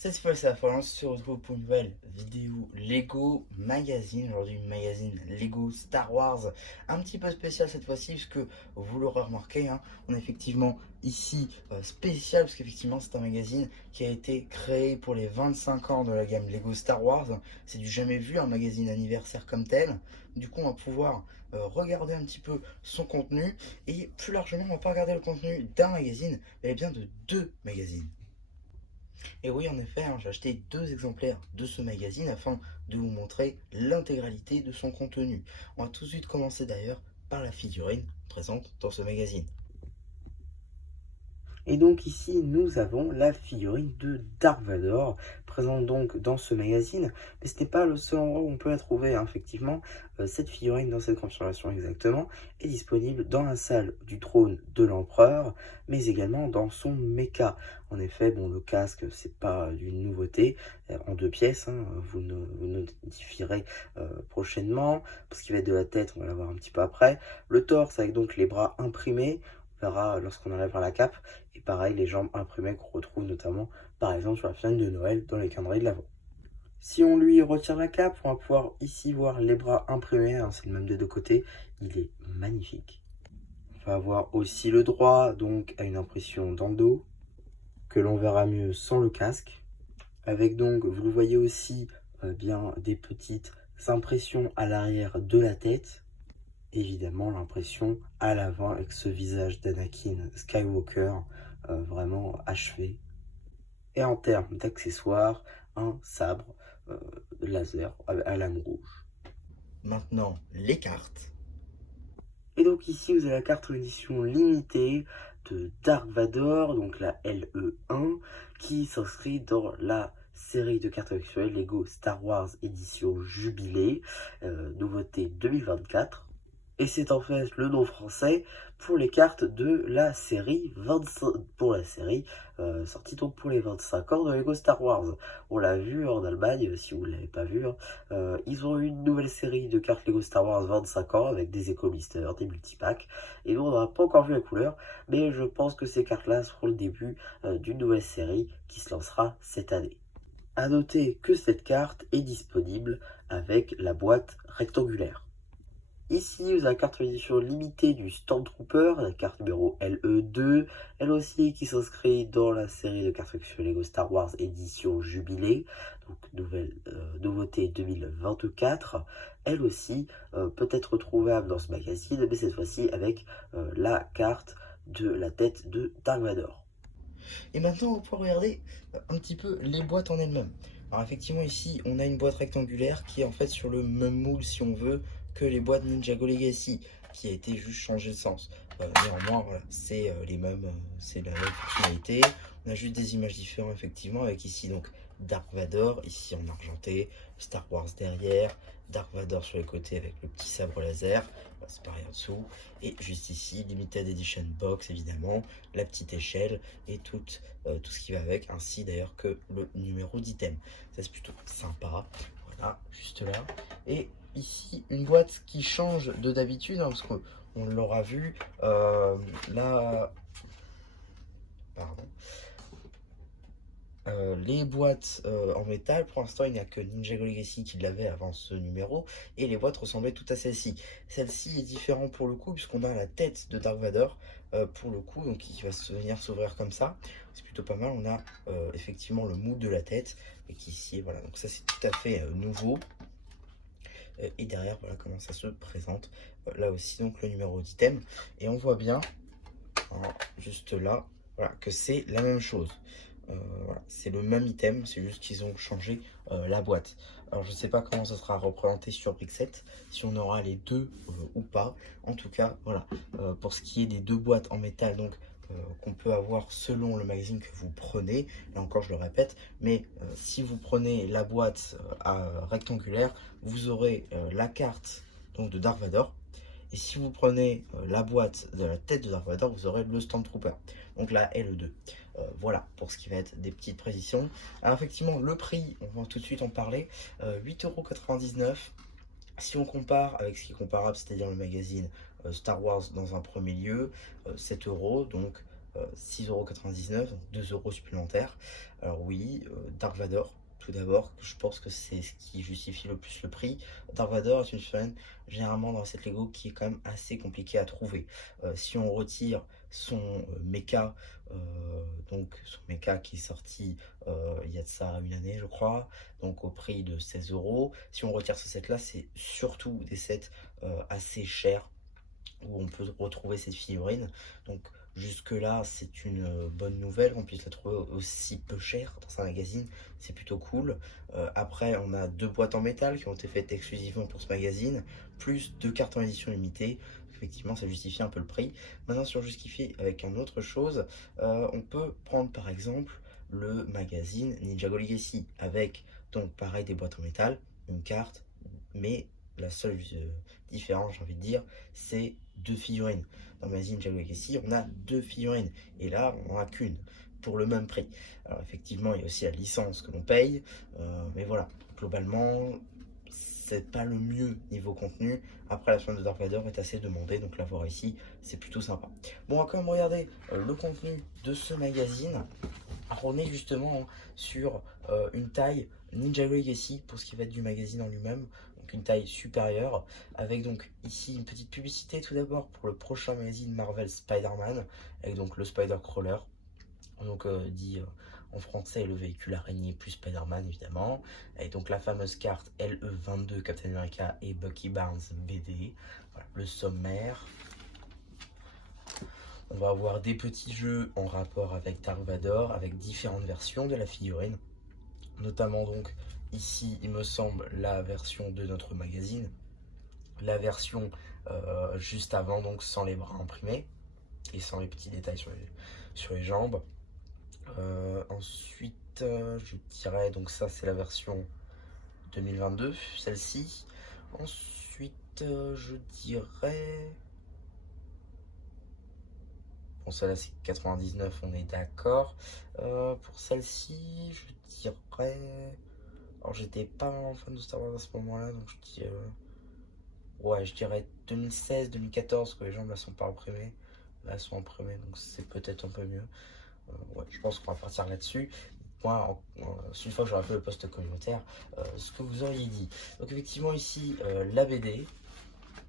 Cette fois, c'est la fois, on se retrouve pour une nouvelle vidéo Lego Magazine. Aujourd'hui, une magazine Lego Star Wars, un petit peu spécial cette fois-ci, puisque vous l'aurez remarqué, hein, on est effectivement ici spécial, parce qu'effectivement, c'est un magazine qui a été créé pour les 25 ans de la gamme Lego Star Wars. C'est du jamais vu, un magazine anniversaire comme tel. Du coup, on va pouvoir regarder un petit peu son contenu, et plus largement, on va pas regarder le contenu d'un magazine, mais bien de deux magazines. Et oui, en effet, hein, j'ai acheté deux exemplaires de ce magazine afin de vous montrer l'intégralité de son contenu. On va tout de suite commencer d'ailleurs par la figurine présente dans ce magazine. Et donc ici, nous avons la figurine de Dark Vador, présente donc dans ce magazine. Mais ce n'est pas le seul endroit où on peut la trouver, hein. Effectivement, cette figurine dans cette configuration exactement est disponible dans la salle du trône de l'empereur, mais également dans son mecha. En effet, bon, le casque, c'est pas d'une nouveauté, en deux pièces, hein, vous notifierez prochainement. Pour ce qui va être de la tête, on va la voir un petit peu après. Le torse avec donc les bras imprimés, on verra lorsqu'on enlèvera la cape. Et pareil, les jambes imprimées qu'on retrouve notamment, par exemple, sur la figurine de Noël dans les calendriers de l'Avent. Si on lui retire la cape, on va pouvoir ici voir les bras imprimés, hein, c'est le même des deux côtés. Il est magnifique. On va avoir aussi le droit, donc, à une impression dans le dos, que l'on verra mieux sans le casque. Avec donc, vous le voyez aussi, bien des petites impressions à l'arrière de la tête. Évidemment, l'impression à l'avant avec ce visage d'Anakin Skywalker, vraiment achevé. Et en termes d'accessoires, un sabre laser à lame rouge. Maintenant, les cartes. Et donc ici, vous avez la carte en édition limitée de Dark Vador, donc la LE1, qui s'inscrit dans la série de cartes actuelles Lego Star Wars édition Jubilé, nouveauté 2024. Et c'est en fait le nom français pour les cartes de la série 25, pour la série sortie donc pour les 25 ans de Lego Star Wars. On l'a vu en Allemagne, si vous ne l'avez pas vu, hein, ils ont eu une nouvelle série de cartes Lego Star Wars 25 ans avec des éco-blisters, des multipacks. Et nous, on n'a pas encore vu la couleur, mais je pense que ces cartes-là seront le début d'une nouvelle série qui se lancera cette année. A noter que cette carte est disponible avec la boîte rectangulaire. Ici, vous avez la carte édition limitée du Stormtrooper, la carte numéro LE2, elle aussi qui s'inscrit dans la série de cartes collection Lego Star Wars édition Jubilé, donc nouveauté 2024. Elle aussi peut être trouvable dans ce magazine, mais cette fois-ci avec la carte de la tête de Dark Vador. Et maintenant, on va pouvoir regarder un petit peu les boîtes en elles-mêmes. Alors effectivement, ici, on a une boîte rectangulaire qui est en fait sur le même moule, si on veut, que les boîtes Ninjago Legacy, qui a été juste changé de sens. Néanmoins, voilà, c'est les mêmes, c'est la même fonctionnalité. On a juste des images différentes, effectivement, avec ici donc Dark Vador, ici en argenté, Star Wars derrière, Dark Vador sur les côtés avec le petit sabre laser, c'est pareil en dessous, et juste ici, Limited Edition Box, évidemment, la petite échelle et tout ce qui va avec, ainsi d'ailleurs que le numéro d'item. Ça c'est plutôt sympa, voilà, juste là. Et ici, une boîte qui change de d'habitude, hein, parce qu'on l'aura vu, là, pardon. Les boîtes en métal, pour l'instant il n'y a que Ninjago Legacy qui l'avait avant ce numéro, et les boîtes ressemblaient toutes à celle-ci. Celle-ci est différente pour le coup, puisqu'on a la tête de Dark Vador, pour le coup, donc qui va venir s'ouvrir comme ça. C'est plutôt pas mal, on a effectivement le moule de la tête, et qui ici, voilà, donc ça c'est tout à fait nouveau. Et derrière, voilà comment ça se présente. Là aussi, donc le numéro d'item, et on voit bien, hein, juste là, voilà, que c'est la même chose. Voilà, c'est le même item, c'est juste qu'ils ont changé la boîte. Alors je ne sais pas comment ça sera représenté sur Brickset, si on aura les deux ou pas. En tout cas, voilà, pour ce qui est des deux boîtes en métal, donc qu'on peut avoir selon le magazine que vous prenez, là encore je le répète, mais si vous prenez la boîte rectangulaire, vous aurez la carte donc de Dark Vador. Et si vous prenez la boîte de la tête de Dark Vador, vous aurez le Stormtrooper, donc la LE2. Voilà pour ce qui va être des petites précisions. Alors effectivement, le prix, on va tout de suite en parler, 8,99 €. Si on compare avec ce qui est comparable, c'est-à-dire le magazine Star Wars dans un premier lieu, 7 €, donc 6,99 €, donc 2 € supplémentaires. Alors oui, Dark Vador, tout d'abord, je pense que c'est ce qui justifie le plus le prix. Dark Vador est une figurine généralement dans cette Lego qui est quand même assez compliqué à trouver. Si on retire son mecha, donc son mecha qui est sorti il y a de ça une année je crois, donc au prix de 16 €. Si on retire ce set là, c'est surtout des sets assez chers où on peut retrouver cette figurine. Donc jusque là c'est une bonne nouvelle qu'on puisse la trouver aussi peu cher dans un magazine, c'est plutôt cool. Après on a 2 boîtes en métal qui ont été faites exclusivement pour ce magazine, plus 2 cartes en édition limitée. Effectivement ça justifie un peu le prix. Maintenant si on justifie avec une autre chose, on peut prendre par exemple le magazine Ninjago Legacy avec donc pareil des boîtes en métal, une carte, mais la seule différence j'ai envie de dire c'est 2 figurines. Dans Magazine Ninjago Legacy on a 2 figurines et là on n'en a qu'une pour le même prix. Alors effectivement il y a aussi la licence que l'on paye, mais voilà, globalement c'est pas le mieux niveau contenu. Après la figurine de Dark Vador est assez demandée, donc l'avoir ici c'est plutôt sympa. Bon, on va quand même regarder le contenu de ce magazine. Alors on est justement sur une taille Ninjago Legacy pour ce qui va être du magazine en lui-même, donc une taille supérieure, avec donc ici une petite publicité tout d'abord pour le prochain magazine Marvel Spider-Man, avec donc le Spider-Crawler, donc dit en français le véhicule araignée plus Spider-Man évidemment, et donc la fameuse carte LE22 Captain America et Bucky Barnes BD, voilà, le sommaire. On va avoir des petits jeux en rapport avec Dark Vador, avec différentes versions de la figurine, notamment donc ici il me semble la version de notre magazine, la version juste avant, donc sans les bras imprimés et sans les petits détails sur les jambes. Ensuite je dirais, donc ça c'est la version 2022, celle-ci. Ensuite je dirais, bon celle-là c'est 99, on est d'accord. Pour celle-ci je dirais, alors j'étais pas vraiment fan de Star Wars à ce moment-là, donc je dis ouais, je dirais 2016-2014, parce que les jambes là sont pas imprimées, là elles sont imprimées, donc c'est peut-être un peu mieux. Ouais, je pense qu'on va partir là-dessus. Moi, une fois que j'aurai fait le post communautaire, ce que vous auriez dit. Donc effectivement ici, la BD,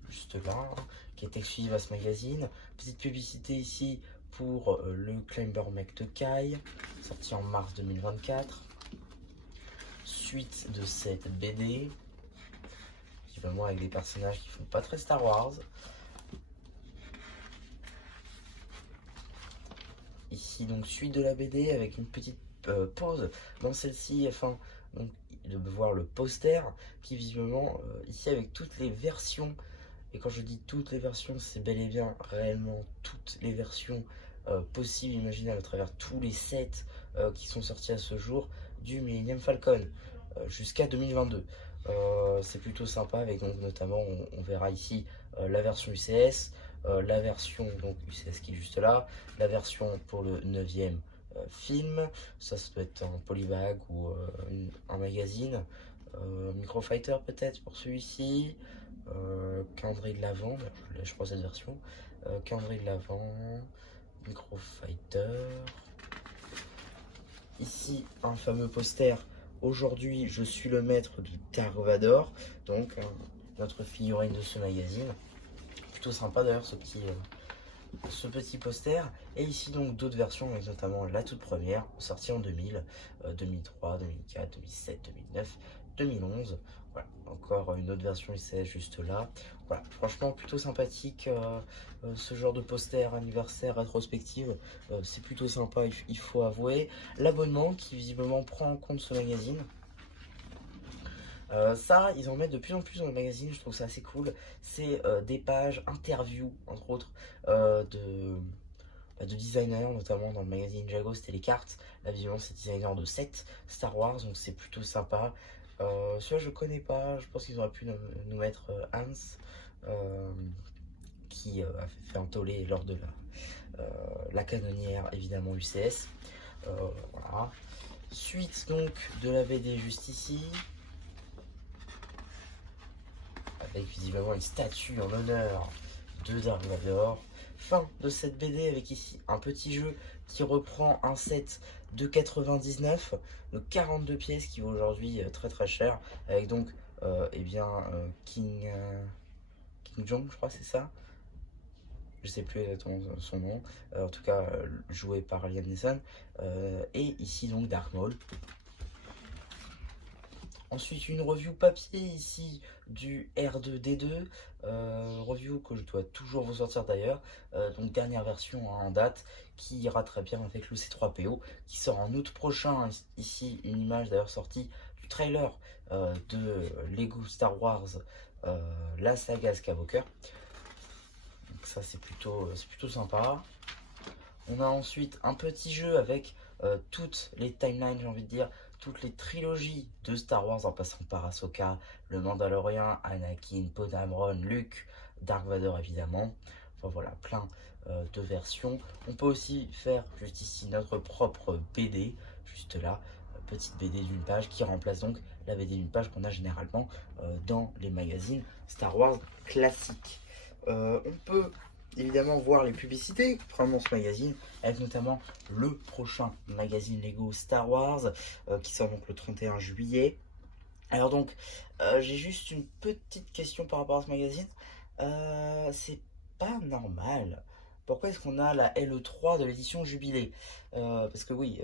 juste là, hein, qui est exclusive à ce magazine. Petite publicité ici pour le Climber Mech de Kai, sorti en mars 2024. Suite de cette BD, évidemment avec des personnages qui font pas très Star Wars. Ici donc suite de la BD avec une petite pause dans celle-ci afin donc de voir le poster qui visiblement ici avec toutes les versions, et quand je dis toutes les versions c'est bel et bien réellement toutes les versions possibles, imaginables à travers tous les sets qui sont sortis à ce jour du Millennium Falcon jusqu'à 2022. C'est plutôt sympa avec donc notamment on verra ici la version UCS, la version donc UCS qui est juste là, la version pour le 9e film, ça doit être un polybag ou un magazine, Microfighter peut-être pour celui-ci, calendrier de l'avant, je crois cette version, calendrier de l'avant, Microfighter, ici un fameux poster. Aujourd'hui, je suis le maître de Dark Vador, donc notre figurine de ce magazine. Plutôt sympa d'ailleurs ce petit poster. Et ici donc d'autres versions, avec notamment la toute première, sortie en 2000, 2003, 2004, 2007, 2009, 2011. Voilà, encore une autre version ici juste là. Voilà, franchement plutôt sympathique ce genre de poster anniversaire rétrospective, c'est plutôt sympa, il faut avouer. L'abonnement qui visiblement prend en compte ce magazine. Ça, ils en mettent de plus en plus dans le magazine, je trouve ça assez cool. C'est des pages interviews, entre autres, de designers, notamment dans le magazine Ninjago, c'était les cartes. Là, visiblement, c'est designer de 7 Star Wars, donc c'est plutôt sympa. Celui-là, je connais pas, je pense qu'ils auraient pu nous mettre Hans, qui a fait un tollé lors de la canonnière, évidemment, UCS. Voilà. Suite donc de la BD juste ici, avec visiblement une statue en honneur de Dark Vador. fin de cette BD avec ici un petit jeu qui reprend un set de 99, de 42 pièces qui vaut aujourd'hui très très cher, avec donc King Jong, je crois c'est ça. Je sais plus exactement son nom, en tout cas joué par Liam Neeson, et ici donc Dark Maul. Ensuite, une review papier ici du R2D2, review que je dois toujours vous sortir d'ailleurs, donc dernière version en date, qui ira très bien avec le C3PO, qui sort en août prochain. Ici, une image d'ailleurs sortie du trailer de Lego Star Wars, la saga Skywalker. Donc ça c'est plutôt sympa. On a ensuite un petit jeu avec toutes les timelines, j'ai envie de dire, toutes les trilogies de Star Wars en passant par Ahsoka, le Mandalorian, Anakin, Poe Dameron, Luke, Dark Vader évidemment. Enfin voilà, plein de versions. On peut aussi faire juste ici notre propre BD, juste là, petite BD d'une page qui remplace donc la BD d'une page qu'on a généralement dans les magazines Star Wars classiques. On peut évidemment voir les publicités dans ce magazine, avec notamment le prochain magazine Lego Star Wars qui sort donc le 31 juillet. Alors donc, j'ai juste une petite question par rapport à ce magazine. C'est pas normal. Pourquoi est-ce qu'on a la LE3 de l'édition Jubilé? Parce que oui,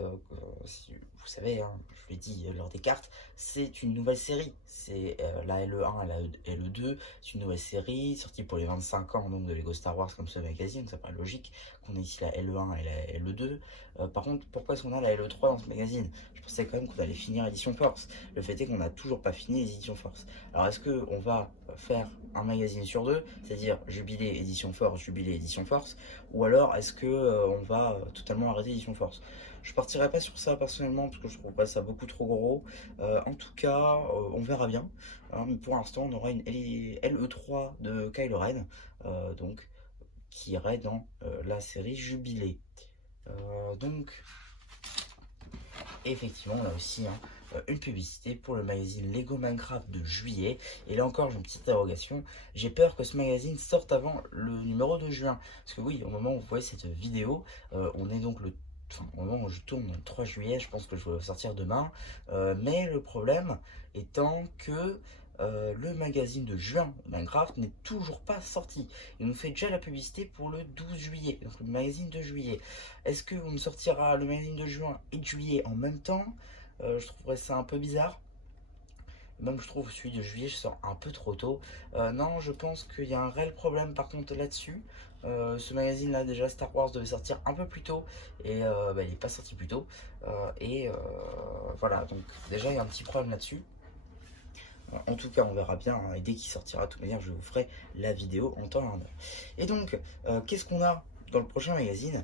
si vous savez, hein, je l'ai dit lors des cartes, c'est une nouvelle série. C'est la LE1 et la LE2. C'est une nouvelle série sortie pour les 25 ans donc, de Lego Star Wars comme ce magazine. Ça paraît logique qu'on ait ici la LE1 et la LE2. Par contre, pourquoi est-ce qu'on a la LE3 dans ce magazine? Je pensais quand même qu'on allait finir édition Force. Le fait est qu'on n'a toujours pas fini les éditions Force. Alors est-ce qu'on va faire un magazine sur deux, c'est-à-dire Jubilé édition Force, Jubilé édition Force, ou alors est-ce que on va totalement arrêter édition Force? Je partirai pas sur ça personnellement parce que je trouve pas ça beaucoup trop gros. En tout cas, on verra bien. Hein, mais pour l'instant, on aura une LE3 de Kylo Ren, donc qui irait dans la série Jubilé. Donc, effectivement, on a aussi une publicité pour le magazine Lego Minecraft de juillet. Et là encore, j'ai une petite interrogation. J'ai peur que ce magazine sorte avant le numéro de juin. Parce que oui, au moment où vous voyez cette vidéo, on est donc au moment où je tourne le 3 juillet, je pense que je vais le sortir demain. Mais le problème étant que le magazine de juin Minecraft n'est toujours pas sorti. Il nous fait déjà la publicité pour le 12 juillet, donc le magazine de juillet. Est-ce qu'on me sortira le magazine de juin et de juillet en même temps? Je trouverais ça un peu bizarre. Même je trouve celui de juillet, je sors un peu trop tôt. Non, je pense qu'il y a un réel problème par contre là-dessus. Ce magazine là déjà Star Wars devait sortir un peu plus tôt et il n'est pas sorti plus tôt. Voilà, donc déjà il y a un petit problème là-dessus. En tout cas, on verra bien, hein, et dès qu'il sortira, de toute manière, je vous ferai la vidéo en temps et en heure. Et donc, qu'est-ce qu'on a dans le prochain magazine?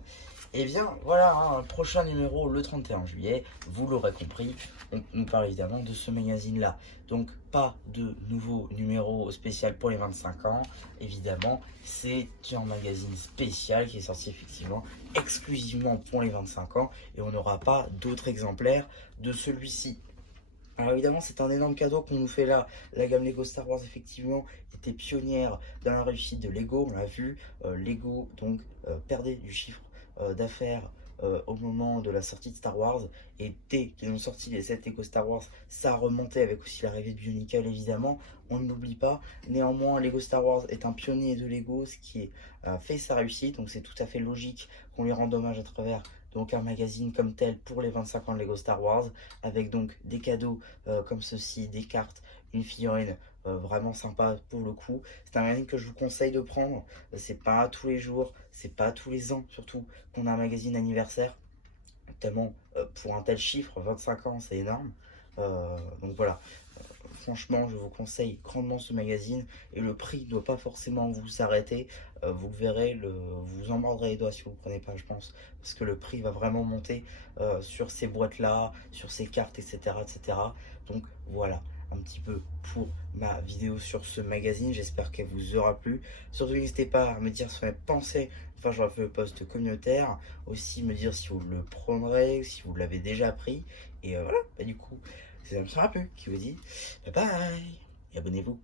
Eh bien, voilà, hein, un prochain numéro le 31 juillet, vous l'aurez compris, on nous parle évidemment de ce magazine-là. Donc, pas de nouveau numéro spécial pour les 25 ans, évidemment, c'est un magazine spécial qui est sorti effectivement exclusivement pour les 25 ans, et on n'aura pas d'autres exemplaires de celui-ci. Alors évidemment, c'est un énorme cadeau qu'on nous fait là. La gamme Lego Star Wars, effectivement, était pionnière dans la réussite de Lego. On l'a vu, Lego donc perdait du chiffre d'affaires au moment de la sortie de Star Wars. Et dès qu'ils ont sorti les 7 Lego Star Wars, ça a remonté avec aussi l'arrivée de Bionicle, évidemment. On ne l'oublie pas. Néanmoins, Lego Star Wars est un pionnier de Lego, ce qui fait sa réussite. Donc c'est tout à fait logique qu'on lui rende hommage à travers donc un magazine comme tel pour les 25 ans de Lego Star Wars, avec donc des cadeaux comme ceci, des cartes, une figurine vraiment sympa pour le coup. C'est un magazine que je vous conseille de prendre. C'est pas tous les jours, c'est pas tous les ans surtout qu'on a un magazine anniversaire. Tellement pour un tel chiffre, 25 ans, c'est énorme. Donc voilà. Franchement, je vous conseille grandement ce magazine et le prix ne doit pas forcément vous arrêter. Vous le verrez, vous en mordrez les doigts si vous ne prenez pas, je pense, parce que le prix va vraiment monter sur ces boîtes-là, sur ces cartes, etc., etc. Donc voilà, un petit peu pour ma vidéo sur ce magazine. J'espère qu'elle vous aura plu. Surtout, n'hésitez pas à me dire ce que vous en pensez. Enfin, j'aurai fait le post communautaire. Aussi, me dire si vous le prendrez, si vous l'avez déjà pris. Et voilà, du coup, c'est un petit peu qui vous dit bye bye et abonnez-vous.